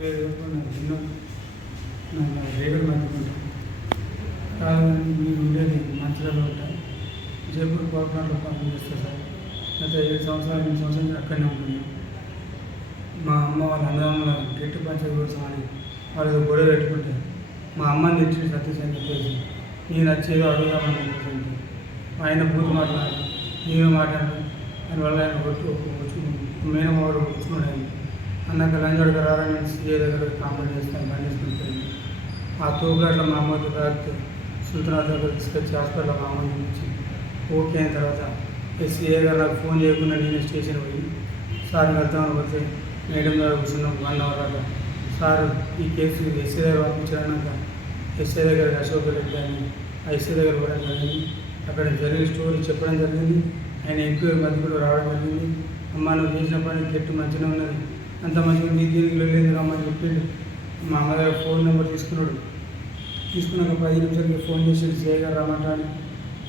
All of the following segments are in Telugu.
ఎన్నో నా రేగులు మందుకుంటాను కాదని మీరు ఉండేది మంచిర్యాలలో ఉంటాయి జైపూర్ కోపనాట్లో పని చేస్తారు సార్ గత ఏడు సంవత్సరాలు ఎనిమిది సంవత్సరాలు అక్కడనే ఉంటున్నాను మా అమ్మ వాళ్ళ అన్నదమ్ముల గట్టి పంచాయతీ కోసం అని వాళ్ళు గొడవ పెట్టుకుంటే మా అమ్మని తెచ్చి సత్యసాయి అని చెప్పేసి నేను వచ్చేదో అడుగుదామని చెప్పేసి ఆయన బూత్ మాట్లాడి నేను మాట్లాడి దానివల్ల ఆయన కొట్టు మేనమావాడు కూర్చున్నాడు ఆయన అన్నాక లంచోడు రారా నేను సీఏ దగ్గర కాంప్లైంట్ చేస్తాను పని చేసుకుంటాను ఆ అట్లా మా అమ్మతో రాస్తే సుల్తానాథ్ దగ్గర తీసుకొచ్చి హాస్పిటల్లో మా అమ్మ చూపించి ఓకే అయిన తర్వాత ఎస్సీఏ గారు నాకు ఫోన్ చేయకుండా నేను స్టేషన్ పోయి సార్ వెళ్తామని పోతే మేడం గారు కూర్చున్నాం వన్ అవర్ దాకా. సార్ ఈ కేసు ఎస్సీ దగ్గర పంపించారన్నాక ఎస్ఐ దగ్గర అశోక్ రెడ్డి అని ఐసీ దగ్గర కూడా జరిగింది. అక్కడ జరిగిన స్టోరీ చెప్పడం జరిగింది. ఆయన ఎక్కువ మధ్య కూడా రావడం జరిగింది. అమ్మ నువ్వు చేసిన పని చెట్టు మంచిగా ఉన్నది. అంత మంచిగా నీ దీనికి వెళ్ళింది రమ్మని చెప్పిండు. మా అమ్మగారు ఫోన్ నెంబర్ తీసుకున్నాడు. తీసుకున్నాక పది నిమిషాలకి ఫోన్ చేసి జయగారు గారు రమ్మంటాను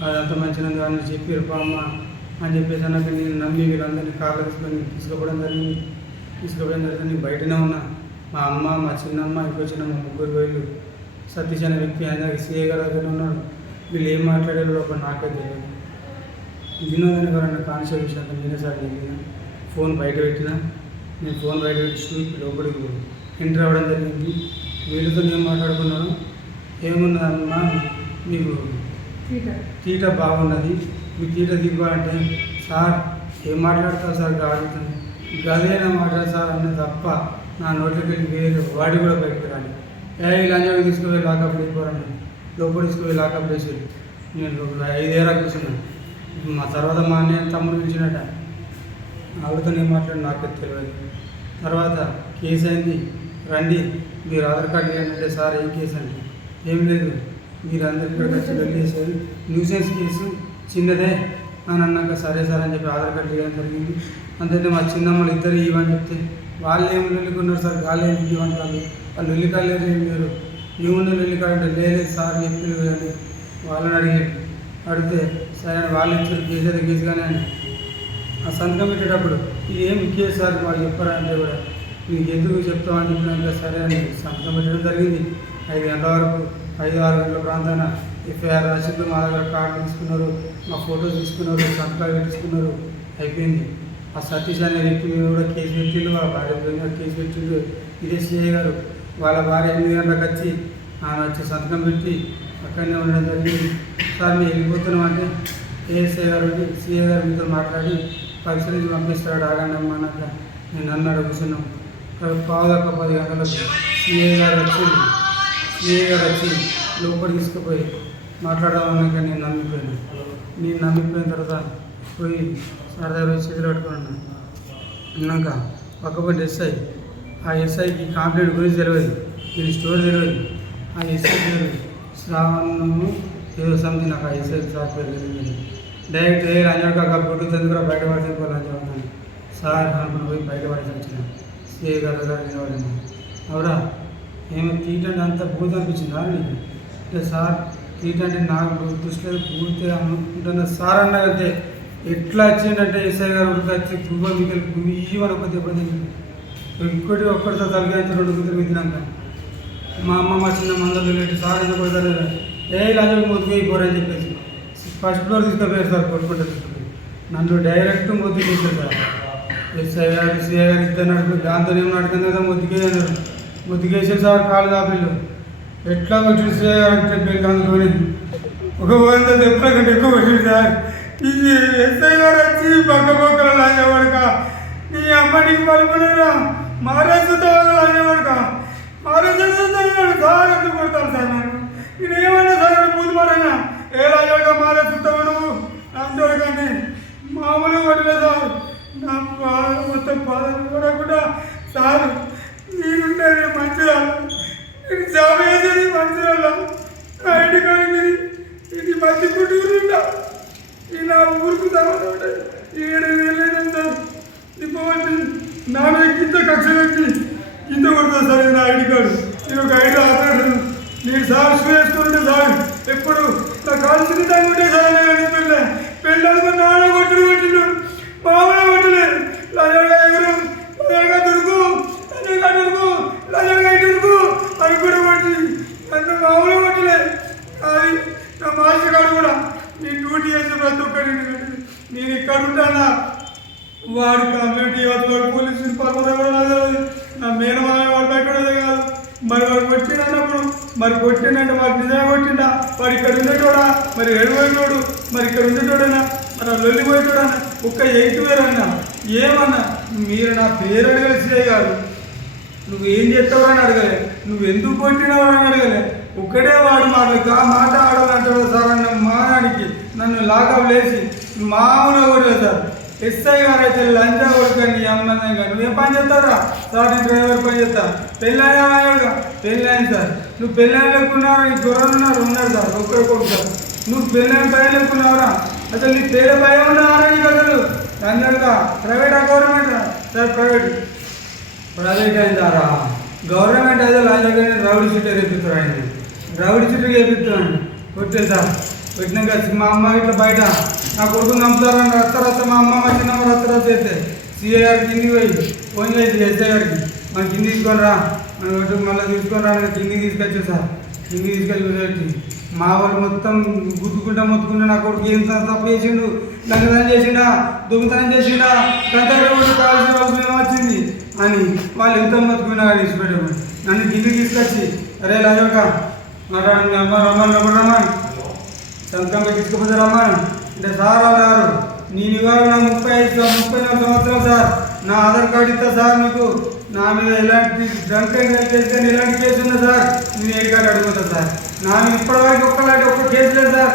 అది అంత మంచిగా అని చెప్పారు అమ్మ అని చెప్పేసి అన్నాక నేను నమ్మి వీళ్ళందరినీ కార్లో తీసుకొని తీసుకుపోవడం జరిగింది. తీసుకుపోవడం జరిగింది. బయటనే ఉన్నా. మా అమ్మ మా చిన్నమ్మ ఇంకో చిన్నమ్మ ముగ్గురు వీళ్ళు సతీష్ అనే వ్యక్తి ఆయన సీఏ గారు దగ్గర ఉన్నాడు. వీళ్ళు ఏం మాట్లాడారో ఒక నాకే తెలియదు. వినోదన గారు అన్న కాన్సర్ విషయాన్ని నేనే సార్ ఫోన్ బయట పెట్టిన నేను ఫోన్ బయట పెట్టి లోపలికి ఎంటర్ అవ్వడం జరిగింది. వీళ్ళతో నేను మాట్లాడుకున్నాను. ఏమున్నదమ్మా మీకు తీట. బాగున్నది. మీ తీట దిగువాలంటే సార్ ఏం మాట్లాడతారు సార్ అడుగుతాను గదేనా మాట్లాడు సార్ అన్న తప్ప నా నోట్లోకి వేరే వాడి కూడా బయటకు రాని ఏ లంజాకి తీసుకుపోయి లాకప్ వెళ్ళిపోరండి లోపల తీసుకుపోయి లాకప్ వేసి నేను ఐదేరా కూర్చున్నాను. మా తర్వాత మా అన్నయ్య తమ్ముడు పిలిచినట్ట ఆవిడతో నేను మాట్లాడి నాకు తెలియదు. తర్వాత కేసు అయింది. రండి మీరు ఆధార్ కార్డు ఏంటంటే సార్ ఏం కేసు అండి? ఏం లేదు. మీరు అందరికీ వచ్చి వెళ్ళేసారు న్యూసెన్స్ కేసు చిన్నదే. అని అన్నాక సరే సార్ అని చెప్పి ఆధార్ కార్డు ఇవ్వడం జరిగింది. అంతే మా చిన్నమ్మలు ఇద్దరు ఇవ్వని చెప్తే వాళ్ళు ఏమి వెళ్ళుకున్నారు సార్? వాళ్ళు ఏమి ఇవ్వంటారు వాళ్ళు వెళ్ళికాలేరు ఏం లేరు. ఏముందో వెళ్ళికాలంటే లేదు సార్ చెప్పి అని వాళ్ళని అడిగాడు. అడిగితే సరే వాళ్ళు ఇచ్చారు. కేసు అయితే కేసు కానీ అని ఆ సంతకం పెట్టేటప్పుడు ఇది ఏం ఇచ్చేది సార్? వాళ్ళు చెప్పారా? అంటే కూడా మీకు ఎందుకు చెప్తామని చెప్పినాక సరే అని సంతకం పెట్టడం జరిగింది. ఐదు గంటల వరకు ఐదు ఆరు గంటల ప్రాంతాన ఎఫ్ఐఆర్ రాసిద్దు మా దగ్గర కార్డు తీసుకున్నారు మా ఫోటో తీసుకున్నారు సంతకాలు తీసుకున్నారు అయిపోయింది. ఆ సతీష్ అనే వ్యక్తి కూడా కేసు పెట్టిండు వాళ్ళ భార్య మీద కూడా కేసు పెట్టిండు. ఇదే సిఐ గారు. వాళ్ళ భార్య ఎనిమిది గంటలకు వచ్చి ఆయన వచ్చి సంతకం పెట్టి అక్కడనే ఉండడం జరిగింది. సార్ మేము వెళ్ళిపోతున్నాం అంటే ఏఎస్ఐ గారు సిఐ గారు మీతో మాట్లాడి పరిశీలించి పంపిస్తాడు ఆగండి అన్నాక నేను అన్నాడు కూర్చున్నాం. పావుదాకా పది గంటలకు సిఐ గారు వచ్చి సిఐ గారు వచ్చి లోపలి తీసుకుపోయి మాట్లాడాలన్నాక నేను నమ్మిపోయాను. నేను నమ్మిపోయిన తర్వాత పోయి సార్ దగ్గర చేతులు పట్టుకున్నాను. అన్నాక పక్కపట్టి ఎస్ఐ ఆ ఎస్ఐకి కాంప్లైంట్ గురించి తెలియదు దీని స్టోరీ తెలియదు ఆ ఎస్ఐ పేరు శ్రావణము ఏదో సంథింగ్ నాకు ఆ ఎస్ఐ సార్ పేరు తెలియదు డైరెక్ట్ ఏ లంజాడు కాక గుడ్డు కూడా బయట పడితే లంజా సార్ అనుకుని పోయి బయట పడేసి వచ్చిన సిఐ గారు గారు నిలబడింది అవురా ఏమో తీటండి అంత భూత అనిపించిందా నీకు? అంటే సార్ తీటండి నాకు దృష్టిలో భూతి అనుకుంటున్న. సార్ అన్నదంటే ఎట్లా వచ్చిందంటే ఎస్ఐ గారు ఉరికి వచ్చి గువ్వ మీకు గుయ్యమని ఒక దెబ్బ ఇంకోటి ఒక్కడితో తలకాయ రెండు గుంతలు మిగిలినాక మా అమ్మ మా చిన్న మందలు పెట్టి సార్ ఎందుకు కొడతారు? ఏ లంజకు మొత్తుకు పోరని చెప్పేసి. ఫస్ట్ ఫ్లోర్ తీసుకుపోయారు సార్ కొట్టుకుంటే తీసుకుపోయి. నన్ను డైరెక్ట్ మొద్దు చేశారు. సార్ ఎస్ఐ గారు సిఐ గారు ఇద్దరు నడుపు దాంతో ఏం నడుకుంది కదా మొద్దుకేసారు అన్నారు. సార్ కాలు కాపీలు. ఎట్లా కొట్టి సిఐ గారు అంటే పెళ్ళి అందుకొని ఒక వంద దెబ్బల కంటే ఎక్కువ కొట్టింది సార్. ఇది ఎస్ఐ గారు వచ్చి పక్క పక్కన లాగేవాడుక నీ అమ్మ నీకు పలుకునేరా మారేస్తుందా లాగేవాడుక మారేస్తుందా సార్ ఎందుకు కొడతాను సార్ నేను నేను ఏమన్నా సార్ పూజ పడైనా ఏ లాగేవాడుగా మారేస్తుంటావు నువ్వు అంటాడు కానీ మామూలుగా కొట్టలే సార్ నా బాధ మొత్తం బాధలు కూడా కూడా సార్ మీరుండేది మంచిదా నేను జాబ్ చేసేది మంచిదా ఐడి కార్డు మీది ఇది మంచి ఇలా ఊరుకు తర్వాత ఏడు వేలైనంత దిబ్బవచ్చి నా మీద కక్ష పెట్టి కింద సార్ నా ఐడి కార్డు. నేను ఒక ఐడి ఆధార్ నేను సార్ వేసుకుంటే సార్. ఎప్పుడు నా కాలు దాన్ని ఉంటే సార్ నేను అనిపించలే పెళ్ళాలి నాన్న కొట్టుడు కొట్టిండు ఉంటాడా వాడి కమ్యూనిటీ వాడు పోలీసులు ఇన్ఫార్మర్ ఎవరు నా మేనమాయ వాడు బయటదే కాదు. మరి వాడు కొట్టినప్పుడు మరి కొట్టిండంటే వాడు నిజంగా కొట్టిండా? వాడు ఇక్కడ ఉండేటోడా? మరి ఎడబోయినోడు మరి ఇక్కడ ఉండేటోడైనా? మరి లొల్లిపోయేటోడైనా ఒక్క ఎయిత్ వేలు అన్నా. ఏమన్నా? మీరు నా పేరు అడగలిసిదే కాదు నువ్వు ఏం చేస్తావు అని అడగలే. నువ్వు ఎందుకు కొట్టినావు అడగలే. ఒక్కడే వాడు మాట మాట ఆడాలంటాడు సార్ అన్న మానానికి నన్ను లాగా లేచి మామూలుగా కూడా సార్. ఎస్ఐ గారు అయితే లంచా కొడుకండి అమ్మందంగా నువ్వేం పని చేస్తావురా? సార్ నేను డ్రైవర్ పని చేస్తా. పెళ్ళాయగా పెళ్ళాయని సార్. నువ్వు పెళ్ళాయని లేకున్నారా నీ గుర్రం ఉన్నారు ఉన్నారు సార్ ఒక్కడే కొడుకు సార్. నువ్వు పెళ్ళాయని పై లేకున్నావురా? అసలు నీ పేరు భయం ఉన్నారా నీకు అసలు? అందరిగా ప్రైవేటా గవర్నమెంట్ సార్ ప్రైవేట్. ప్రైవేట్ అయిందారా గవర్నమెంట్ అయితే లాజగానే రౌడీ షీటర్ వేపిస్తారు ఆయన రౌడీ షీటర్ వేపిస్తున్నాను కొట్టే సార్. పెట్టినాక మా అమ్మ ఇట్లా బయట నా కొడుకు చంపుతారని రత్త మా అమ్మ మా చిన్నమ్మ రత్త అయితే సిఐ గారికి కిందికి పోయి ఫోన్ చేసి ఎస్ఐ గారికి మన కింది తీసుకొని రా మన మళ్ళీ తీసుకొని రా అని కిందికి తీసుకొచ్చా సార్? కిందికి తీసుకొచ్చి మా వాళ్ళు మొత్తం గుద్దుకుంటా మొత్తుకుంటా నా కొడుకు ఏం తప్పు చేసిండు? దొంగతనం చేసిండా? దొంగతనం చేసిండా? కంటే కావాల్సిన వచ్చింది. అని వాళ్ళు ఎంత మొత్తుకున్నా కానీ ఇచ్చిపెట్టాము నన్ను కిందికి తీసుకొచ్చి అరే రాజోక మాట్లాడండి రమ్మని రమ్మని రమ్మని. సంతంగా తీసుకుపోతే రమ్మని. అంటే సార్ అన్నారు. గారు నేను ఇవాళ నా ముప్పై ఐదు ముప్పై నాలుగు సంవత్సరాలు సార్. నా ఆధార్ కార్డు ఇస్తా సార్ మీకు నా మీద ఎలాంటి డ్రంక్ అండ్ డ్రైవ్ కేసు ఎలాంటి కేసు ఉన్నా సార్? నేను ఏడు కార్డు అడుగుతా సార్? నా మీద ఇప్పటివరకు ఒక్కలాంటి ఒక్క కేసు లేదు సార్.